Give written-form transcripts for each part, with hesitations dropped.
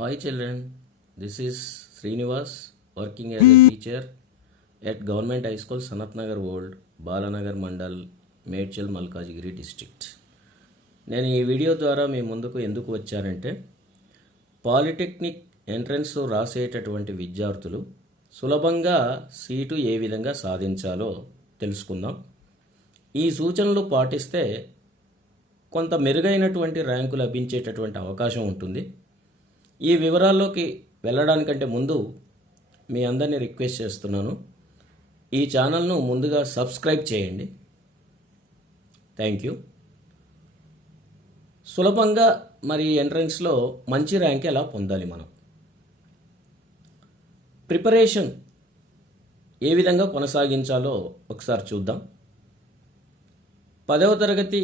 Hi children, this is Srinivas working as a teacher at Government High School Sanatnagar World, Balanagar Mandal, Medchal Malkajgiri district. నేను ఈ video ద్వారా మీ ముందుకు ఎందుకు వచ్చానంటే polytechnic entrance రాసేటటువంటి విద్యార్థులు సులభంగా సీటు ఏ విధంగా సాధించాలో తెలుసుకుందాం. ఈ సూచనలు పాటిస్తే కొంత మెరుగైనటువంటి ర్యాంకు లభించేటటువంటి అవకాశం ఉంటుంది. ఈ వివరాల్లోకి వెళ్ళడానికంటే ముందు మీ అందరినీ రిక్వెస్ట్ చేస్తున్నాను, ఈ ఛానల్ను ముందుగా సబ్స్క్రైబ్ చేయండి. Thank you. సులభంగా మరి ఎంట్రన్స్లో మంచి ర్యాంక్ ఎలా పొందాలి, మనం ప్రిపరేషన్ ఏ విధంగా కొనసాగించాలో ఒకసారి చూద్దాం. 10వ తరగతి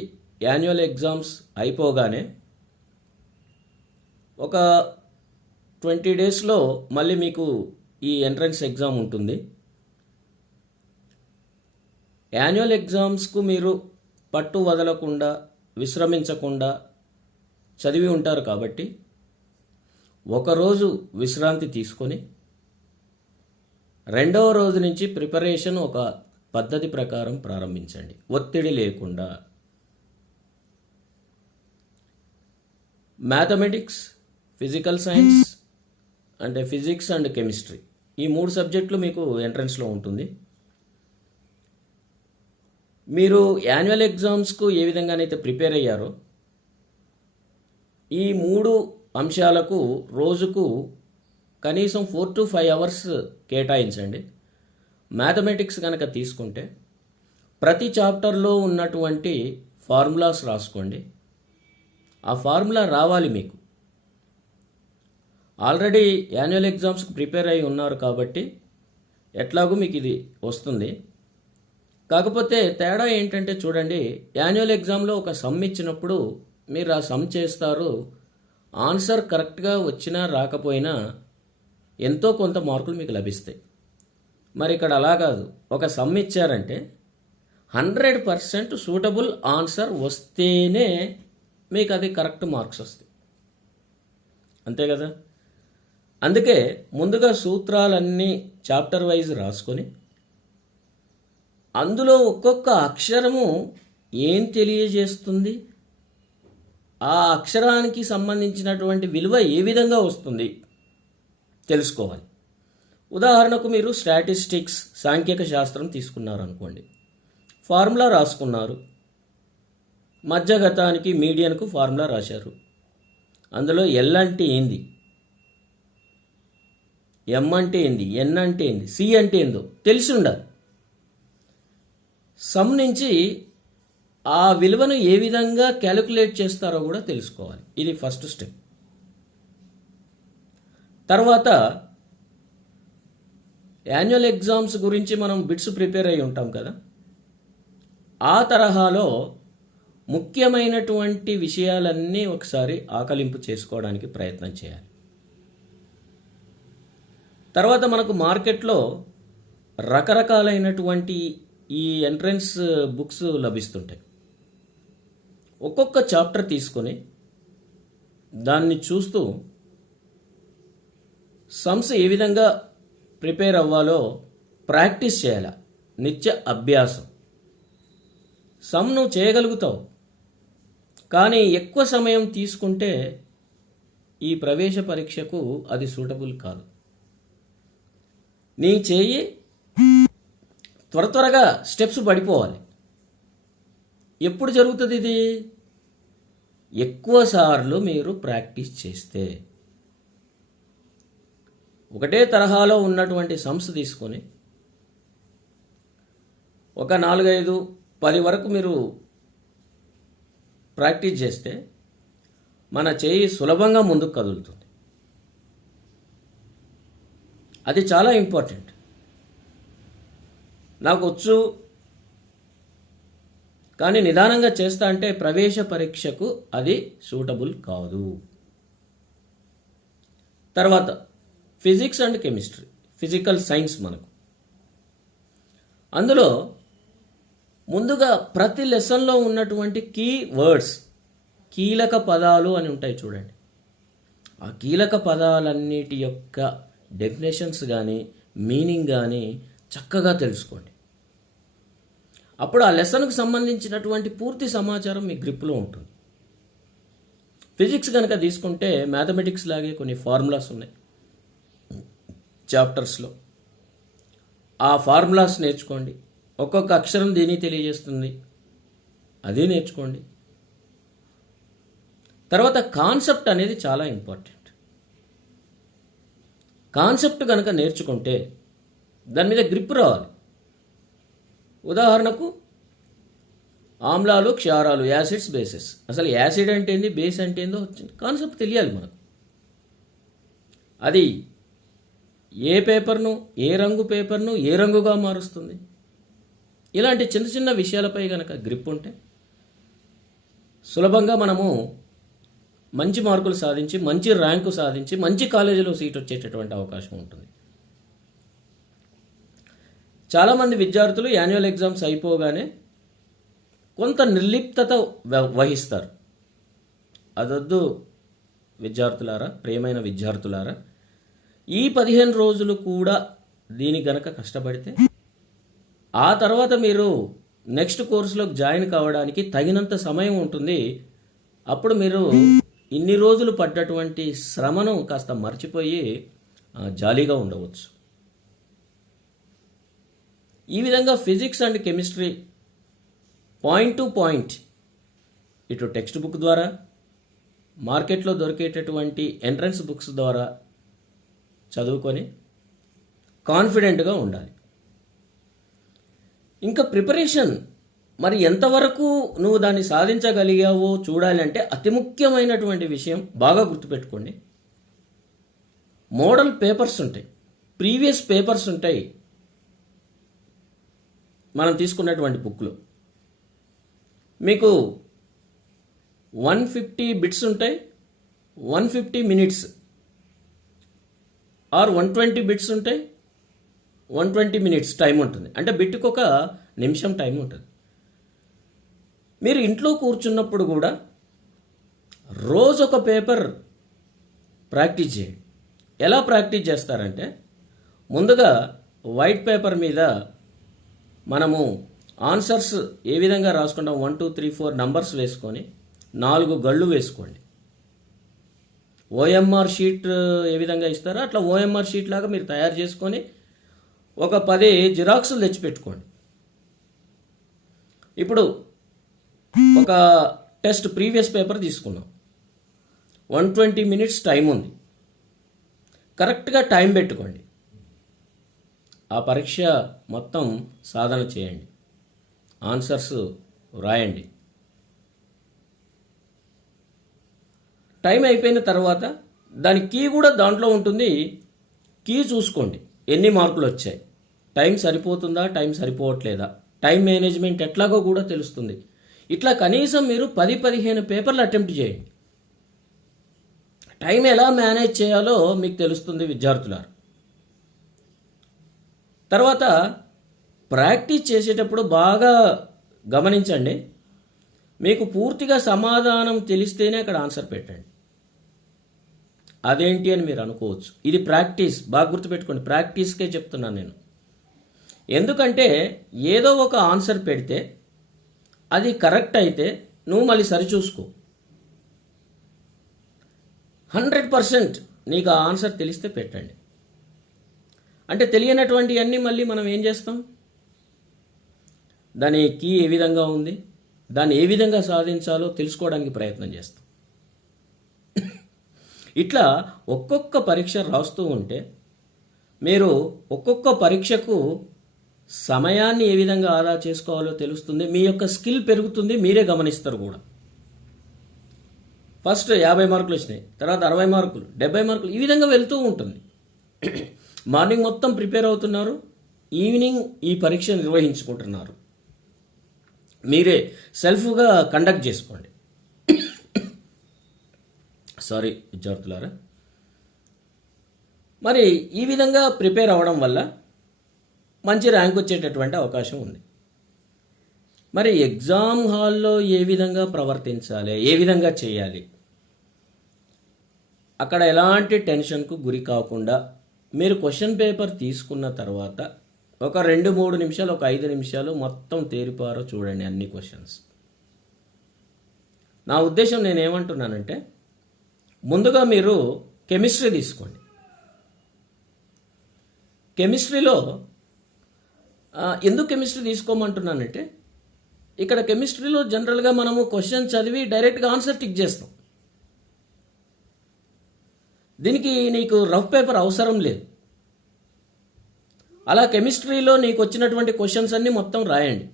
యాన్యువల్ ఎగ్జామ్స్ అయిపోగానే ఒక 20 డేస్లో మళ్ళీ మీకు ఈ ఎంట్రన్స్ ఎగ్జామ్ ఉంటుంది. యాన్యువల్ ఎగ్జామ్స్కు మీరు పట్టు వదలకుండా విశ్రమించకుండా చదివి ఉంటారు కాబట్టి ఒకరోజు విశ్రాంతి తీసుకొని రెండవ రోజు నుంచి ప్రిపరేషన్ ఒక పద్ధతి ప్రకారం ప్రారంభించండి, ఒత్తిడి లేకుండా. మ్యాథమెటిక్స్, ఫిజికల్ సైన్స్ అంటే ఫిజిక్స్ అండ్ కెమిస్ట్రీ, ఈ 3 సబ్జెక్టులు మీకు ఎంట్రన్స్లో ఉంటుంది. మీరు యాన్యువల్ ఎగ్జామ్స్కు ఏ విధంగానైతే ప్రిపేర్ అయ్యారో ఈ 3 అంశాలకు రోజుకు కనీసం 4 to 5 అవర్స్ కేటాయించండి. మ్యాథమెటిక్స్ కనుక తీసుకుంటే ప్రతి చాప్టర్లో ఉన్నటువంటి ఫార్ములాస్ రాసుకోండి. ఆ ఫార్ములా రావాలి మీకు. ఆల్రెడీ యాన్యువల్ ఎగ్జామ్స్కి ప్రిపేర్ అయి ఉన్నారు కాబట్టి ఎట్లాగూ మీకు ఇది వస్తుంది. కాకపోతే తేడా ఏంటంటే చూడండి, యాన్యువల్ ఎగ్జామ్లో ఒక సమ్ ఇచ్చినప్పుడు మీరు ఆ సమ్ చేస్తారు, ఆన్సర్ కరెక్ట్గా వచ్చినా రాకపోయినా ఎంతో కొంత మార్కులు మీకు లభిస్తాయి. మరి ఇక్కడ అలా కాదు, ఒక సమ్ ఇచ్చారంటే 100% సూటబుల్ ఆన్సర్ వస్తేనే మీకు అది కరెక్ట్ మార్క్స్ వస్తాయి, అంతే కదా. అందుకే ముందుగా సూత్రాలన్నీ చాప్టర్ వైజ్ రాసుకొని అందులో ఒక్కొక్క అక్షరము ఏం తెలియజేస్తుంది, ఆ అక్షరానికి సంబంధించినటువంటి విలువ ఏ విధంగా వస్తుంది తెలుసుకోవాలి. ఉదాహరణకు మీరు స్టాటిస్టిక్స్, సాంఖ్యక శాస్త్రం తీసుకున్నారు అనుకోండి, ఫార్ములా రాసుకున్నారు, మధ్యగతానికి మీడియన్కు ఫార్ములా రాశారు. అందులో ఎల్ అంటే ఏంది, ఎం అంటే ఏంది, ఎన్ అంటే ఏంది, సి అంటే ఏందో తెలిసి ఉండాలి. సమ్ నుంచి ఆ విలువను ఏ విధంగా క్యాలిక్యులేట్ చేస్తారో కూడా తెలుసుకోవాలి. ఇది ఫస్ట్ స్టెప్. తర్వాత యాన్యువల్ ఎగ్జామ్స్ గురించి మనం బిట్స్ ప్రిపేర్ అయి ఉంటాం కదా, ఆ తరహాలో ముఖ్యమైనటువంటి విషయాలన్నీ ఒకసారి ఆకలింపు చేసుకోవడానికి ప్రయత్నం చేయాలి. తర్వాత మనకు మార్కెట్లో రకరకాలైనటువంటి ఈ ఎంట్రన్స్ బుక్స్ లభిస్తుంటాయి. ఒక్కొక్క చాప్టర్ తీసుకొని దాన్ని చూస్తూ సమ్స్ ఏ విధంగా ప్రిపేర్ అవ్వాలో ప్రాక్టీస్ చేయాలి, నిత్య అభ్యాసం. సమ్ నువ్వు చేయగలుగుతావు, కానీ ఎక్కువ సమయం తీసుకుంటే ఈ ప్రవేశ పరీక్షకు అది సూటబుల్ కాదు. నీ చేయి త్వరగా స్టెప్స్ పడిపోవాలి. ఎప్పుడు జరుగుతుంది ఇది? ఎక్కువ సార్లు మీరు ప్రాక్టీస్ చేస్తే. ఒకటే తరహాలో ఉన్నటువంటి సమ్స్ తీసుకొని ఒక 4, 5, 10 వరకు మీరు ప్రాక్టీస్ చేస్తే మన చేయి సులభంగా ముందుకు కదులుతుంది. అది చాలా ఇంపార్టెంట్. నాకు వచ్చు కానీ నిదానంగా చేస్తా అంటే ప్రవేశ పరీక్షకు అది సూటబుల్ కాదు. తర్వాత physics and chemistry, physical science మనకు. అందులో ముందుగా ప్రతి లెసన్లో ఉన్నటువంటి కీ వర్డ్స్, కీలక పదాలు అని ఉంటాయి చూడండి, ఆ కీలక పదాలన్నిటి యొక్క డెఫినేషన్స్ కానీ మీనింగ్ కానీ చక్కగా తెలుసుకోండి. అప్పుడు ఆ లెసన్కు సంబంధించినటువంటి పూర్తి సమాచారం మీ గ్రిప్లో ఉంటుంది. ఫిజిక్స్ కనుక తీసుకుంటే మ్యాథమెటిక్స్ లాగే కొన్ని ఫార్ములాస్ ఉన్నాయి చాప్టర్స్లో. ఆ ఫార్ములాస్ నేర్చుకోండి. ఒక్కొక్క అక్షరం దీన్ని తెలియజేస్తుంది, అది నేర్చుకోండి. తర్వాత కాన్సెప్ట్ అనేది చాలా ఇంపార్టెంట్. కాన్సెప్ట్ కనుక నేర్చుకుంటే దాని మీద గ్రిప్ రావాలి. ఉదాహరణకు ఆమ్లాలు, క్షారాలు, యాసిడ్స్, బేసెస్. అసలు యాసిడ్ అంటే ఏంది, బేస్ అంటే ఏందో వచ్చింది కాన్సెప్ట్ తెలియాలి మనకు. అది ఏ పేపర్ను, ఏ రంగు పేపర్ను ఏ రంగుగా మారుస్తుంది. ఇలాంటి చిన్న చిన్న విషయాలపై కనుక గ్రిప్ ఉంటే సులభంగా మనము మంచి మార్కులు సాధించి, మంచి ర్యాంకు సాధించి, మంచి కాలేజీలో సీట్ వచ్చేటటువంటి అవకాశం ఉంటుంది. చాలామంది విద్యార్థులు యాన్యువల్ ఎగ్జామ్స్ అయిపోగానే కొంత నిర్లిప్తత వహిస్తారు. అదొద్దు విద్యార్థులారా, ప్రియమైన విద్యార్థులారా. ఈ 15 రోజులు కూడా దీని గనక కష్టపడితే ఆ తర్వాత మీరు నెక్స్ట్ కోర్సులోకి జాయిన్ కావడానికి తగినంత సమయం ఉంటుంది. అప్పుడు మీరు ఇన్ని రోజులు పడ్డటువంటి శ్రమను కాస్త మర్చిపోయి జాలీగా ఉండవచ్చు. ఈ విధంగా physics and chemistry point to point ఇటు టెక్స్ట్ బుక్ ద్వారా, మార్కెట్లో దొరికేటటువంటి ఎంట్రన్స్ బుక్స్ ద్వారా చదువుకొని కాన్ఫిడెంట్గా ఉండాలి. ఇంకా ప్రిపరేషన్ మరి ఎంతవరకు నువ్వు దాన్ని సాధించగలిగావో చూడాలి అంటే అతి ముఖ్యమైనటువంటి విషయం బాగా గుర్తుపెట్టుకోండి. మోడల్ పేపర్స్ ఉంటాయి, ప్రీవియస్ పేపర్స్ ఉంటాయి మనం తీసుకున్నటువంటి బుక్లో. మీకు 150 బిట్స్ ఉంటాయి, 150 మినిట్స్ ఆర్ 120 బిట్స్ ఉంటాయి, 120 మినిట్స్ టైం ఉంటుంది. అంటే బిట్కి ఒక నిమిషం టైం ఉంటుంది. మీరు ఇంట్లో కూర్చున్నప్పుడు కూడా రోజు ఒక పేపర్ ప్రాక్టీస్ చేయండి. ఎలా ప్రాక్టీస్ చేస్తారంటే, ముందుగా వైట్ పేపర్ మీద మనము ఆన్సర్స్ ఏ విధంగా రాసుకుంటాం, 1 2 3 4 నంబర్స్ వేసుకొని 4 గళ్ళు వేసుకోండి. ఓఎంఆర్ షీట్ ఏ విధంగా ఇస్తారో అట్లా ఓఎంఆర్ షీట్ లాగా మీరు తయారు చేసుకొని ఒక 10 జిరాక్సులు తెచ్చిపెట్టుకోండి. ఇప్పుడు ఒక టెస్ట్ ప్రీవియస్ పేపర్ తీసుకున్నాం, 120 మినిట్స్ టైం ఉంది. కరెక్ట్గా టైం పెట్టుకోండి. ఆ పరీక్ష మొత్తం సాధన చేయండి, ఆన్సర్స్ రాయండి. టైం అయిపోయిన తర్వాత దాని కీ కూడా దాంట్లో ఉంటుంది. కీ చూసుకోండి ఎన్ని మార్కులు వచ్చాయి, టైం సరిపోతుందా, టైం సరిపోవట్లేదా, టైం మేనేజ్మెంట్ ఎట్లాగో కూడా తెలుస్తుంది. ఇట్లా కనీసం మీరు 10-15 పేపర్లు అటెంప్ట్ చేయండి. టైం ఎలా మేనేజ్ చేయాలో మీకు తెలుస్తుంది విద్యార్థులారు. తర్వాత ప్రాక్టీస్ చేసేటప్పుడు బాగా గమనించండి. మీకు పూర్తిగా సమాధానం తెలిస్తేనే అక్కడ ఆన్సర్ పెట్టండి. అదేంటి అని మీరు అనుకోవచ్చు. ఇది ప్రాక్టీస్, బాగా గుర్తుపెట్టుకోండి. ప్రాక్టీస్కే చెప్తున్నాను నేను. ఎందుకంటే ఏదో ఒక ఆన్సర్ పెడితే అది కరెక్ట్ అయితే నువ్వు మళ్ళీ సరిచూసుకో. 100% నీకు ఆ ఆన్సర్ తెలిస్తే పెట్టండి. అంటే తెలియనటువంటి అన్నీ మళ్ళీ మనం ఏం చేస్తాం, దాని కీ ఏ విధంగా ఉంది, దాన్ని ఏ విధంగా సాధించాలో తెలుసుకోవడానికి ప్రయత్నం చేస్తాం. ఇట్లా ఒక్కొక్క పరీక్ష రాస్తూ ఉంటే మీరు ఒక్కొక్క పరీక్షకు సమయాన్ని ఏ విధంగా ఆదా చేసుకోవాలో తెలుస్తుంది. మీ యొక్క స్కిల్ పెరుగుతుంది, మీరే గమనిస్తారు కూడా. ఫస్ట్ 50 మార్కులు వచ్చినాయి, తర్వాత 60 మార్కులు, 70 మార్కులు, ఈ విధంగా వెళ్తూ ఉంటుంది. మార్నింగ్ మొత్తం ప్రిపేర్ అవుతున్నారు, ఈవినింగ్ ఈ పరీక్ష నిర్వహించుకుంటున్నారు. మీరే సెల్ఫ్గా కండక్ట్ చేసుకోండి. సారీ విద్యార్థులారా. మరి ఈ విధంగా ప్రిపేర్ అవ్వడం వల్ల మంచి ర్యాంక్ వచ్చేటటువంటి అవకాశం ఉంది. మరి ఎగ్జామ్ హాల్లో ఏ విధంగా ప్రవర్తించాలి, ఏ విధంగా చేయాలి, అక్కడ ఎలాంటి టెన్షన్కు గురి కాకుండా మీరు క్వశ్చన్ పేపర్ తీసుకున్న తర్వాత ఒక 2-3 నిమిషాలు, ఒక 5 నిమిషాలు మొత్తం తేరిపారో చూడండి అన్ని క్వశ్చన్స్. నా ఉద్దేశం నేనేమంటున్నానంటే, ముందుగా మీరు కెమిస్ట్రీ తీసుకోండి. కెమిస్ట్రీలో ఎందుకు కెమిస్ట్రీ తీసుకోమంటున్నానంటే, ఇక్కడ కెమిస్ట్రీలో జనరల్గా మనము క్వశ్చన్ చదివి డైరెక్ట్గా ఆన్సర్ టిక్ చేస్తాం. దీనికి నీకు రఫ్ పేపర్ అవసరం లేదు. అలా కెమిస్ట్రీలో నీకు వచ్చినటువంటి క్వశ్చన్స్ అన్నీ మొత్తం రాయండి.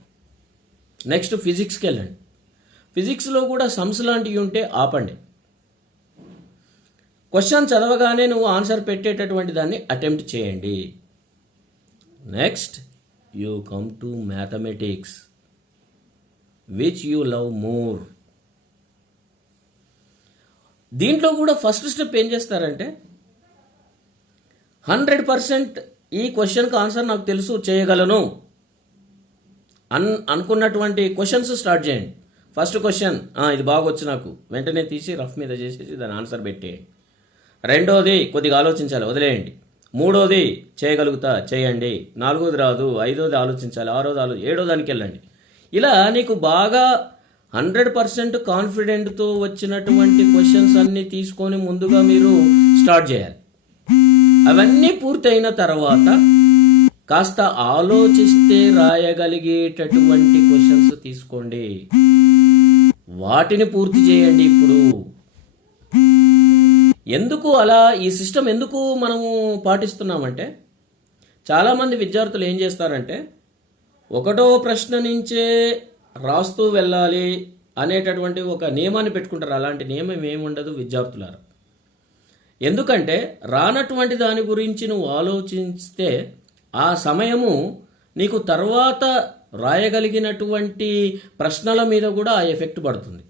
నెక్స్ట్ ఫిజిక్స్కి వెళ్ళండి. ఫిజిక్స్లో కూడా సమ్స్ లాంటివి ఉంటే ఆపండి. క్వశ్చన్ చదవగానే నువ్వు ఆన్సర్ పెట్టేటటువంటి దాన్ని అటెంప్ట్ చేయండి. Next you come to mathematics which you love more. దీంట్లో కూడా ఫస్ట్ స్టెప్ ఏం చేస్తారంటే, 100% ఈ క్వశ్చన్కి ఆన్సర్ నాకు తెలుసు, చేయగలను అనుకున్నటువంటి క్వశ్చన్స్ స్టార్ట్ చేయండి. ఫస్ట్ క్వశ్చన్ ఇది బాగొచ్చు నాకు, వెంటనే తీసి రఫ్ మీద చేసేసి దాని ఆన్సర్ పెట్టేయండి. రెండోది కొద్దిగా ఆలోచించాలి, వదిలేయండి. మూడోది చేయగలుగుతా, చేయండి. నాలుగోది రాదు, ఐదోది ఆలోచించాలి, ఆరోది ఏడో దానికి వెళ్ళండి. ఇలా నీకు బాగా 100% కాన్ఫిడెంట్తో వచ్చినటువంటి క్వశ్చన్స్ అన్నీ తీసుకొని ముందుగా మీరు స్టార్ట్ చేయాలి. అవన్నీ పూర్తయిన తర్వాత కాస్త ఆలోచిస్తే రాయగలిగేటటువంటి క్వశ్చన్స్ తీసుకోండి, వాటిని పూర్తి చేయండి. ఇప్పుడు ఎందుకు అలా ఈ సిస్టమ్ ఎందుకు మనము పాటిస్తున్నామంటే, చాలామంది విద్యార్థులు ఏం చేస్తారంటే, ఒకటో ప్రశ్న నుంచే రాస్తూ వెళ్ళాలి అనేటటువంటి ఒక నియమాన్ని పెట్టుకుంటారు. అలాంటి నియమం ఏముండదు విద్యార్థులారా. ఎందుకంటే రానటువంటి దాని గురించి నువ్వు ఆలోచిస్తే ఆ సమయము నీకు తర్వాత రాయగలిగినటువంటి ప్రశ్నల మీద కూడా ఆ ఎఫెక్ట్ పడుతుంది.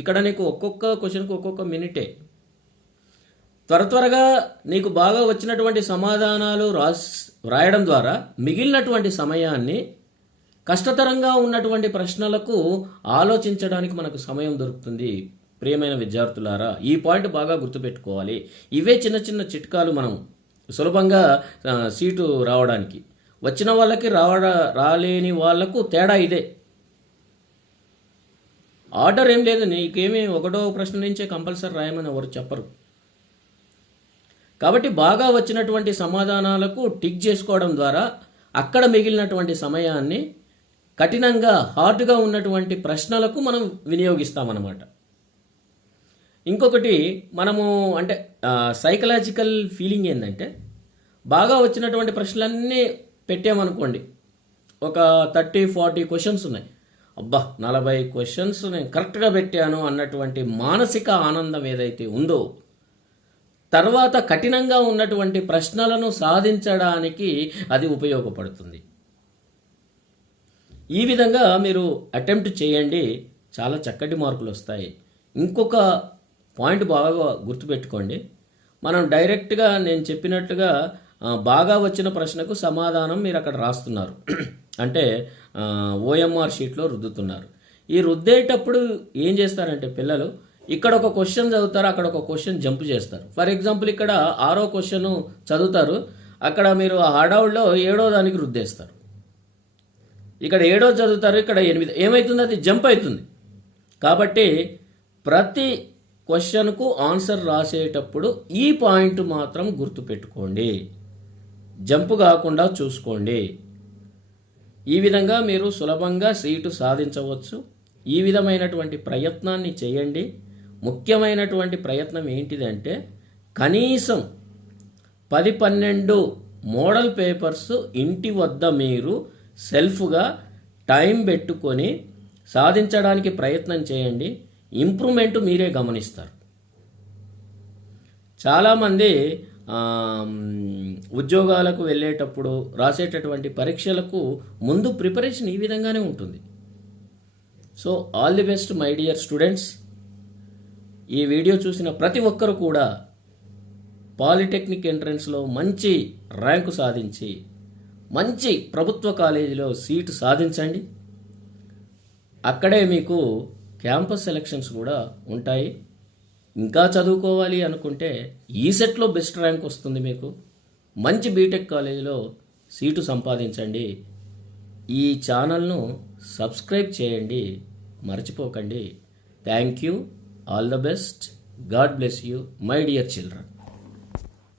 ఇక్కడ నీకు ఒక్కొక్క క్వశ్చన్కి ఒక్కొక్క మినిటే. త్వరగా నీకు బాగా వచ్చినటువంటి సమాధానాలు రాయడం ద్వారా మిగిలినటువంటి సమయాన్ని కష్టతరంగా ఉన్నటువంటి ప్రశ్నలకు ఆలోచించడానికి మనకు సమయం దొరుకుతుంది. ప్రియమైన విద్యార్థులారా, ఈ పాయింట్ బాగా గుర్తుపెట్టుకోవాలి. ఇవే చిన్న చిన్న చిట్కాలు మనం సులభంగా సీటు రావడానికి. వచ్చిన వాళ్ళకి రాలేని వాళ్లకు తేడా ఇదే. ఆర్డర్ ఏం లేదు, నీకేమీ ఒకటో ప్రశ్న నుంచే కంపల్సరీ రాయమని ఎవరు చెప్పరు. కాబట్టి బాగా వచ్చినటువంటి సమాధానాలకు టిక్ చేసుకోవడం ద్వారా అక్కడ మిగిలినటువంటి సమయాన్ని కఠినంగా హార్డ్గా ఉన్నటువంటి ప్రశ్నలకు మనం వినియోగిస్తామన్నమాట. ఇంకొకటి మనము అంటే సైకలాజికల్ ఫీలింగ్ ఏంటంటే, బాగా వచ్చినటువంటి ప్రశ్నలన్నీ పెట్టామనుకోండి, ఒక 30-40 క్వశ్చన్స్ ఉన్నాయి, అబ్బా 40 క్వశ్చన్స్ నేను కరెక్ట్గా పెట్టాను అన్నటువంటి మానసిక ఆనందం ఏదైతే ఉందో, తర్వాత కఠినంగా ఉన్నటువంటి ప్రశ్నలను సాధించడానికి అది ఉపయోగపడుతుంది. ఈ విధంగా మీరు అటెంప్ట్ చేయండి, చాలా చక్కటి మార్కులు వస్తాయి. ఇంకొక పాయింట్ బాగా గుర్తుపెట్టుకోండి, మనం డైరెక్ట్గా నేను చెప్పినట్టుగా బాగా వచ్చిన ప్రశ్నకు సమాధానం మీరు అక్కడ రాస్తున్నారు, అంటే ఓఎంఆర్ షీట్లో రుద్దుతున్నారు. ఈ రుద్దేటప్పుడు ఏం చేస్తారంటే పిల్లలు, ఇక్కడ ఒక క్వశ్చన్ చదువుతారు, అక్కడ ఒక క్వశ్చన్ జంప్ చేస్తారు. ఫర్ ఎగ్జాంపుల్ ఇక్కడ 6వ క్వశ్చన్ చదువుతారు, అక్కడ మీరు ఆ హడావుల్లో 7వ దానికి రుద్దేస్తారు. ఇక్కడ 7వ చదువుతారు, ఇక్కడ 8. ఏమవుతుంది, అది జంప్ అవుతుంది. కాబట్టి ప్రతి క్వశ్చన్కు ఆన్సర్ రాసేటప్పుడు ఈ పాయింట్ మాత్రం గుర్తుపెట్టుకోండి, జంప్ కాకుండా చూసుకోండి. ఈ విధంగా మీరు సులభంగా సీటు సాధించవచ్చు. ఈ విధమైనటువంటి ప్రయత్నాన్ని చేయండి. ముఖ్యమైనటువంటి ప్రయత్నం ఏంటిదంటే, కనీసం 10-12 మోడల్ పేపర్స్ ఇంటి వద్ద మీరు సెల్ఫ్గా టైం పెట్టుకొని సాధించడానికి ప్రయత్నం చేయండి. ఇంప్రూవ్మెంట్ మీరే గమనిస్తారు. చాలామంది ఉద్యోగాలకు వెళ్ళేటప్పుడు రాసేటటువంటి పరీక్షలకు ముందు ప్రిపరేషన్ ఈ విధంగానే ఉంటుంది. So all the best my dear students. ఈ వీడియో చూసిన ప్రతి ఒక్కరు కూడా పాలిటెక్నిక్ ఎంట్రన్స్లో మంచి ర్యాంకు సాధించి మంచి ప్రభుత్వ కాలేజీలో సీటు సాధించండి. అక్కడే మీకు క్యాంపస్ సెలక్షన్స్ కూడా ఉంటాయి. ఇంకా చదువుకోవాలి అనుకుంటే ఈసెట్లో బెస్ట్ ర్యాంక్ వస్తుంది మీకు. మంచి బీటెక్ కాలేజీలో సీటు సంపాదించండి. ఈ ఛానల్ను సబ్స్క్రైబ్ చేయండి, మర్చిపోకండి. Thank you. All the best. God bless you my dear children.